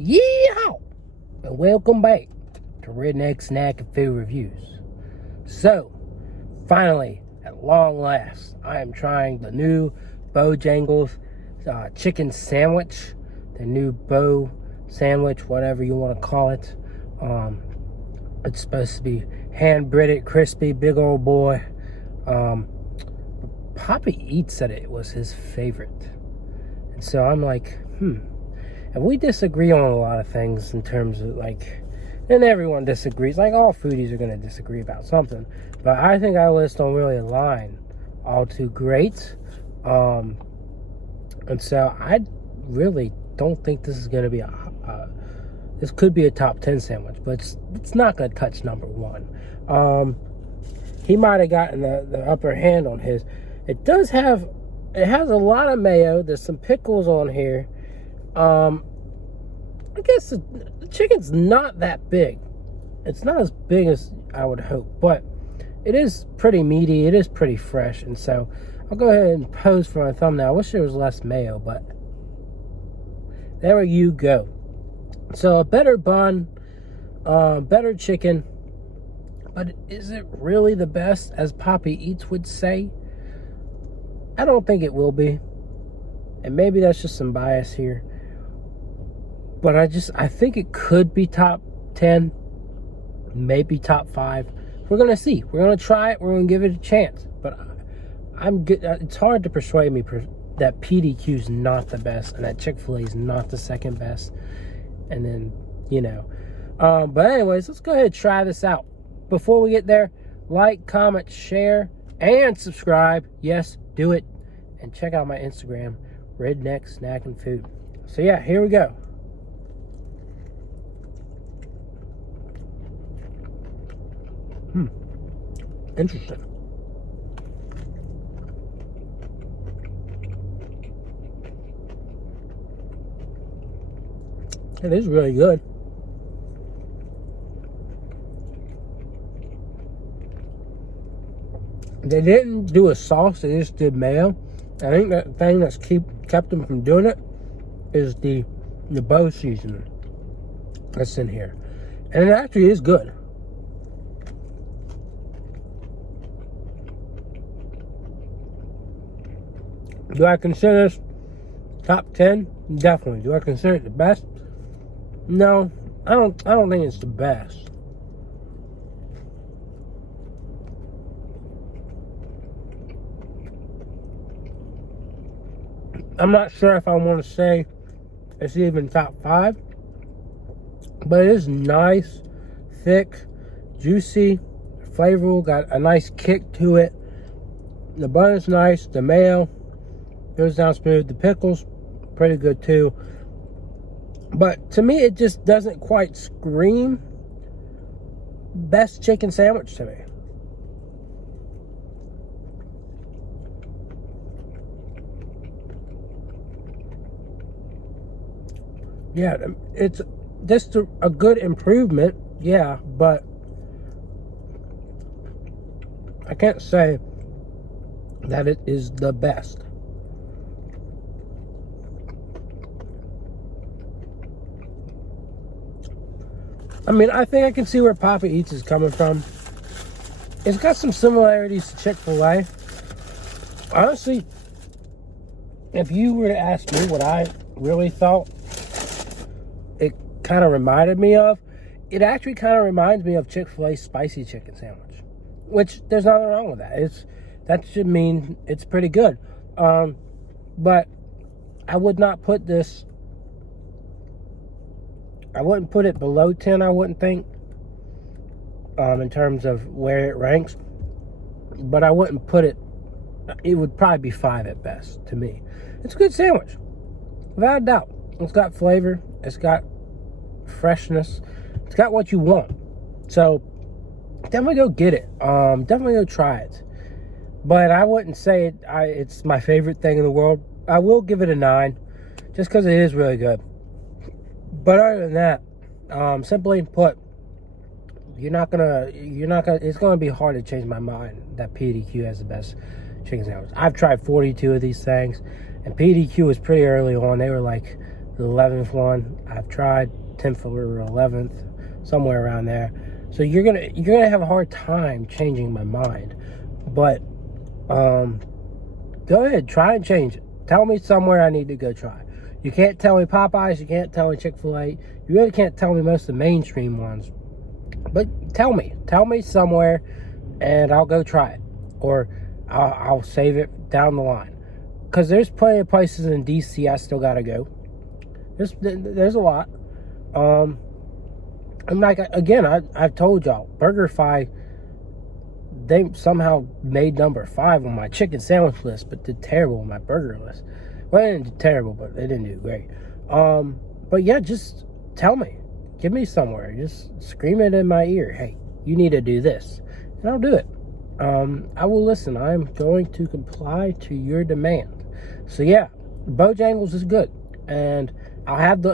Yeehaw! And welcome back to Redneck Snack and Food Reviews. So, finally, at long last, I am trying the new Bojangles chicken sandwich. The new Bo sandwich, whatever you want to call it. It's supposed to be hand-breaded, crispy, big old boy. Poppy Eats said it was his favorite. And so I'm like, And we disagree on a lot of things in terms of and everyone disagrees. Like all foodies are going to disagree about something. But I think our list don't really align all too great. And so I really don't think this is going to be this could be a top 10 sandwich, but it's not going to touch number one. He might have gotten the upper hand on his. It has a lot of mayo. There's some pickles on here. I guess the chicken's not that big. It's not as big as I would hope, but it is pretty meaty. It is pretty fresh, and so I'll go ahead and pose for my thumbnail. I wish there was less mayo, but there you go. So a better bun, better chicken, but is it really the best, as Poppy Eats would say? I don't think it will be, and maybe that's just some bias here. But I think it could be top 10, maybe top 5. We're going to see. We're going to try it. We're going to give it a chance. But I'm good. It's hard to persuade me that PDQ is not the best and that Chick-fil-A is not the second best. And then, But anyways, let's go ahead and try this out. Before we get there, like, comment, share, and subscribe. Yes, do it. And check out my Instagram, Redneck Snack and Food. So yeah, here we go. Interesting. It is really good. They didn't do a sauce, they just did mayo. I think that thing that's kept them from doing it is the Bo seasoning that's in here. And it actually is good. Do I consider this top 10? Definitely. Do I consider it the best? No, I don't think it's the best. I'm not sure if I want to say it's even top 5, but it is nice, thick, juicy, flavorful, got a nice kick to it. The bun is nice, the mayo goes down smooth. The pickles, pretty good too. But to me, it just doesn't quite scream best chicken sandwich to me. Yeah, it's just a good improvement. Yeah, but I can't say that it is the best. I mean, I think I can see where Papa Eats is coming from. It's got some similarities to Chick-fil-A. Honestly, if you were to ask me what I really thought it kind of reminded me of, it actually kind of reminds me of Chick-fil-A's spicy chicken sandwich, which there's nothing wrong with that. That should mean it's pretty good. But I would not put this. I wouldn't put it below 10, I wouldn't think, in terms of where it ranks. But I wouldn't put it would probably be 5 at best to me. It's a good sandwich, without a doubt. It's got flavor, it's got freshness, it's got what you want. So definitely go get it. Definitely go try it. But I wouldn't say it's my favorite thing in the world. I will give it a 9, just because it is really good. But other than that, simply put, it's gonna be hard to change my mind that PDQ has the best chicken sandwich. I've tried 42 of these things, and PDQ was pretty early on. They were like the 11th one I've tried, 10th or 11th, somewhere around there. So you're gonna have a hard time changing my mind. But go ahead, try and change it. Tell me somewhere I need to go try. You can't tell me Popeyes, you can't tell me Chick-fil-A, you really can't tell me most of the mainstream ones. But tell me somewhere, and I'll go try it, or I'll save it down the line. Because there's plenty of places in DC I still gotta go. There's a lot. And like, again, I've told y'all, BurgerFi, they somehow made number 5 on my chicken sandwich list, but did terrible on my burger list. Well, they didn't do terrible, but they didn't do great. But yeah, just tell me. Give me somewhere. Just scream it in my ear. Hey, you need to do this. And I'll do it. I will listen. I'm going to comply to your demand. So yeah, Bojangles is good. And I'll have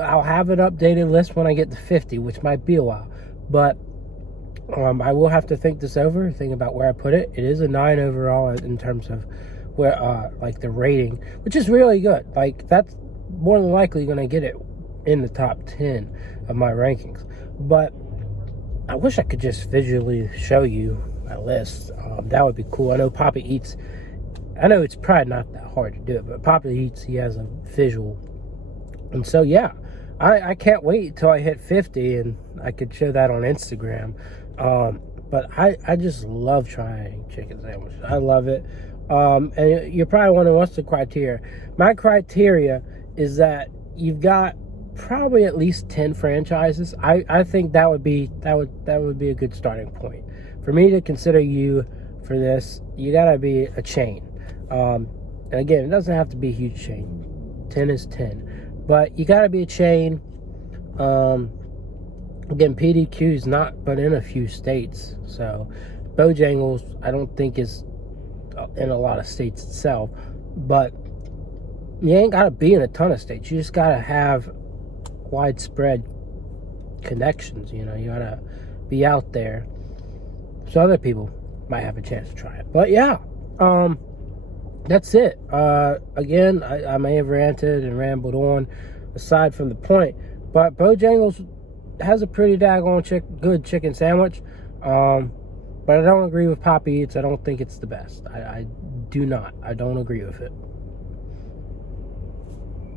an updated list when I get to 50, which might be a while. But I will have to think this over, think about where I put it. It is a 9 overall in terms of where, like, the rating, which is really good. Like, that's more than likely going to get it in the top 10 of my rankings. But I wish I could just visually show you my list. That would be cool. I know Papa Eats, I know it's probably not that hard to do it, but Papa Eats, he has a visual. And so, yeah, I can't wait till I hit 50 and I could show that on Instagram. But I just love trying chicken sandwiches. I love it. And you're probably wondering, what's the criteria? My criteria is that you've got probably at least 10 franchises. I think that would be a good starting point. For me to consider you for this, you gotta be a chain. And again, it doesn't have to be a huge chain. 10 is 10. But you gotta be a chain. Again, PDQ is not but in a few states. So Bojangles, I don't think is in a lot of states itself. But you ain't gotta be in a ton of states. You just gotta have widespread connections. You know, you gotta be out there so other people might have a chance to try it. But yeah, that's it. Again, I may have ranted and rambled on aside from the point, but Bojangles has a pretty daggone good chicken sandwich. But I don't agree with Papa Eats. I don't think it's the best. I do not. I don't agree with it.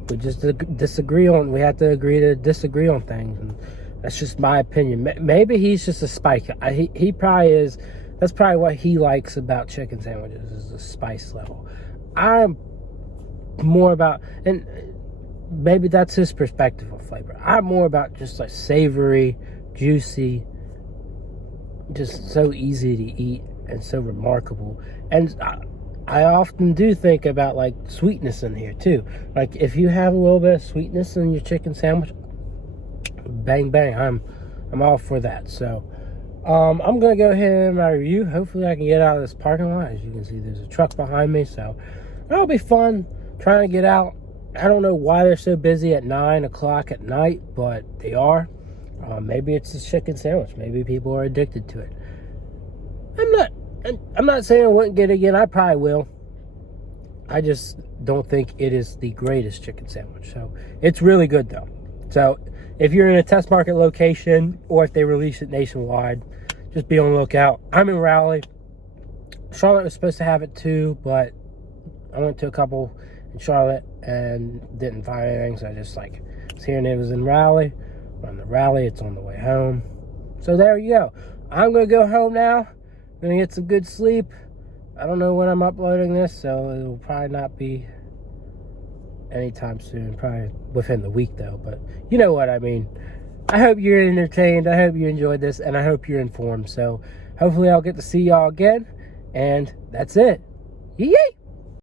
We just disagree on. We have to agree to disagree on things, and that's just my opinion. Maybe he's just a spike. He probably is. That's probably what he likes about chicken sandwiches, is the spice level. I'm more about, and maybe that's his perspective of flavor. I'm more about just like savory, juicy, just so easy to eat and so remarkable. And I often do think about like sweetness in here too. Like if you have a little bit of sweetness in your chicken sandwich, bang bang, I'm all for that. So I'm gonna go ahead and my review. Hopefully I can get out of this parking lot. As you can see, there's a truck behind me, so that'll be fun trying to get out. I don't know why they're so busy at 9 o'clock at night, but they are. Maybe it's a chicken sandwich. Maybe people are addicted to it. I'm not saying I wouldn't get it again. I probably will. I just don't think it is the greatest chicken sandwich. So it's really good though. So if you're in a test market location, or if they release it nationwide, just be on the lookout. I'm in Raleigh. Charlotte was supposed to have it too, but I went to a couple in Charlotte and didn't find anything. So I just like was hearing it was in Raleigh. On the Raleigh, it's on the way home. So there you go. I'm gonna go home now. Gonna get some good sleep. I don't know when I'm uploading this, so it'll probably not be anytime soon. Probably within the week though, but you know what I mean. I hope you're entertained. I hope you enjoyed this, and I hope you're informed. So hopefully I'll get to see y'all again. And that's it. Yay!